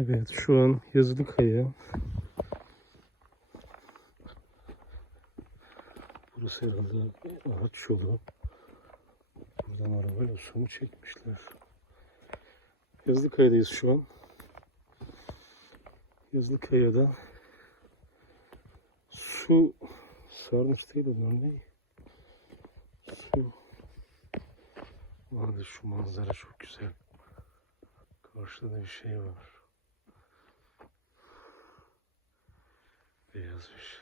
Evet şu an Yazılıkaya. Burası herhalde ağaç yolu. Buradan arabayla su mu çekmişler? Yazılıkaya'dayız şu an. Yazılıkaya'da su sarmış değil onlar ne? Su. Vardı şu manzara çok güzel. Karşıda da bir şey var. Beyaz bir şey.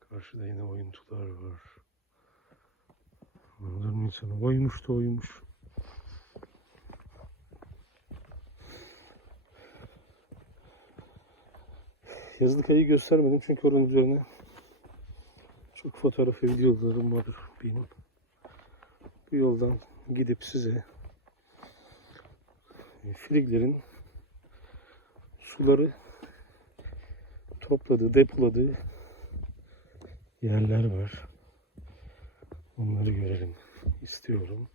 Karşıda yine oyuntular var. Onların insanı oymuş da oymuş. Yazlık ayı göstermedim çünkü oranın üzerine çok fotoğraf ve videolarım var benim. Bu yoldan gidip size Friglerin suları topladığı, depoladığı yerler var. Onları görelim istiyorum.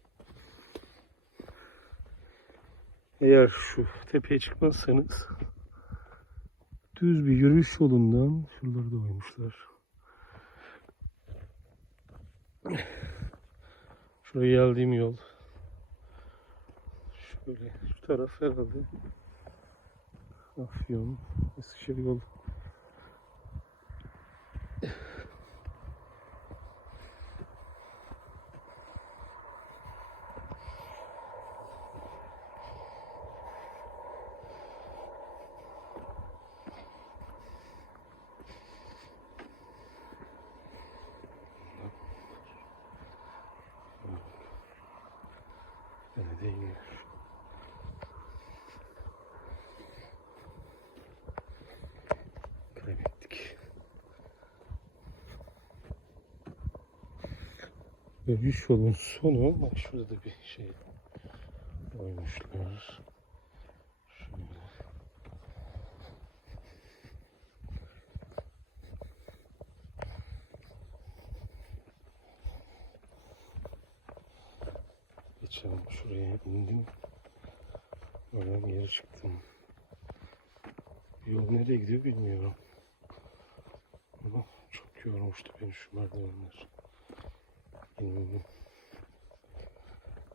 Eğer şu tepeye çıkmazsanız düz bir yürüyüş yolundan şuraları da koymuşlar. Şuraya geldiğim yol. Şöyle şu taraf herhalde Afyon, Eskişehir yol. Öyle değil. Kaybettik. Dövüş yolun sonu. Bak şurada da bir şey koymuşlar. Geçen şuraya indim. Oradan geri çıktım. Yol nereye gidiyor bilmiyorum. Ama çok yormuştu beni şu merdivenler. İnmem.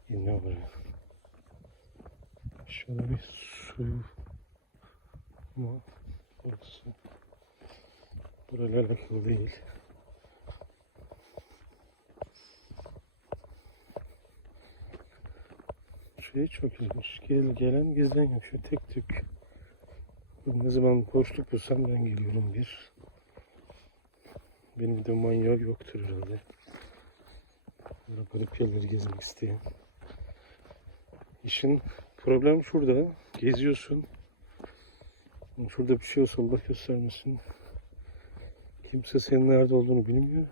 İnme oraya. Şöyle bir su. Ama burası burayla alakalı değil. Şey çok ilginç. Gel, gelen gizden yok. Şu tek tük. Ne zaman boşluk bulsam ben geliyorum bir. Benim de manyak yoktur herhalde. Böyle garip yerleri gezmek isteyen. İşin problem şurada. Geziyorsun. Şurada bir şey olsa Allah göstermesin. Kimse senin nerede olduğunu bilmiyor.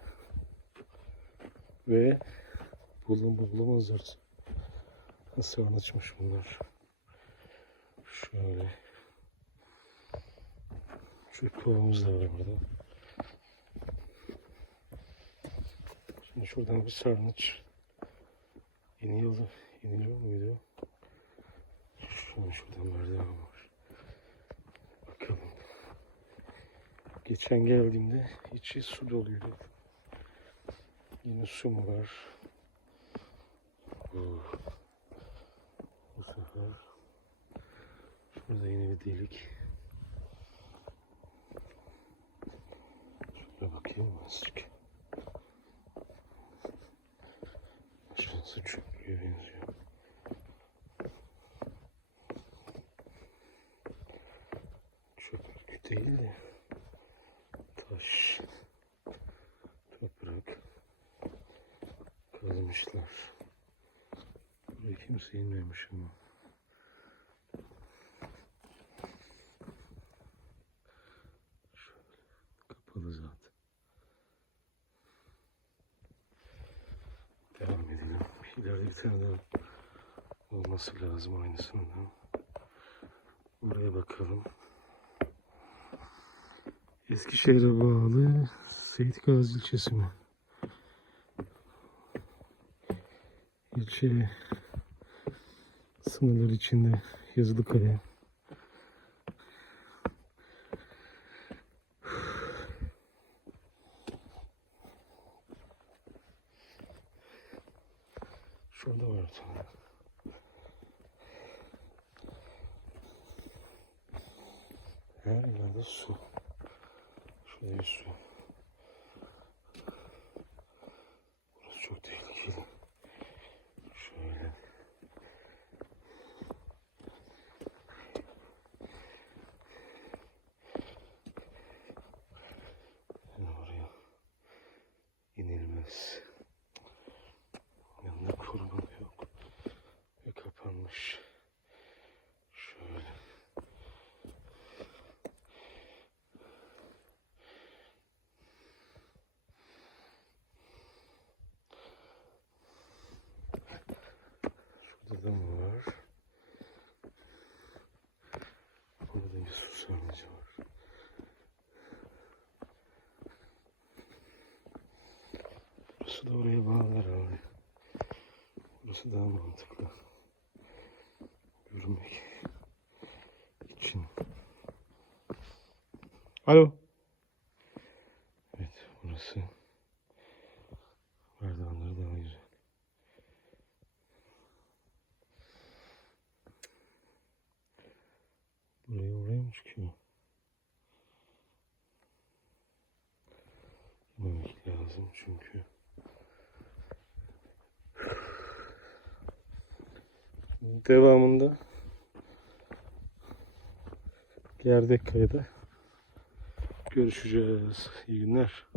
Ve bulam bulamazlar. Nasıl anlaşmış bunlar? Şöyle. Şu kovamız da var burada. Şimdi şuradan bir sarnıç. Yeni yolu iniliyor muydu? Şuradan şuradan merdiven var. Bakalım. Geçen geldiğimde içi su doluydu. Yine su mu var? Oh. Şurada yine bir delik. Şöyle bakayım azıcık. Aşağısı çöplüğe benziyor. Çöplük değil de taş, toprak kazmışlar. Buraya kimse inmemiş ama. Daha olması lazım aynısından. Buraya bakalım. Eskişehir'e bağlı Seyit Gazi ilçesi mi? İlçe sınırları içinde Yazılıkaya. Şurada var bir. Her yerde su. Şurada bir su. Burası çok tehlikeli. Şöyle. Yani oraya inilmez. Yanında koruma da yok. Ve kapanmış. Şöyle. Şurada da mı var? Burada bir su sarnıcı. Burası da oraya bağlar abi. Burası daha mantıklı. Yürümek için. Alo. Evet burası. Merdivenleri daha güzel. Buraya oraya mı çıkıyor? Gitmemek lazım çünkü. Devamında Gerdek Kaya'da görüşeceğiz. İyi günler.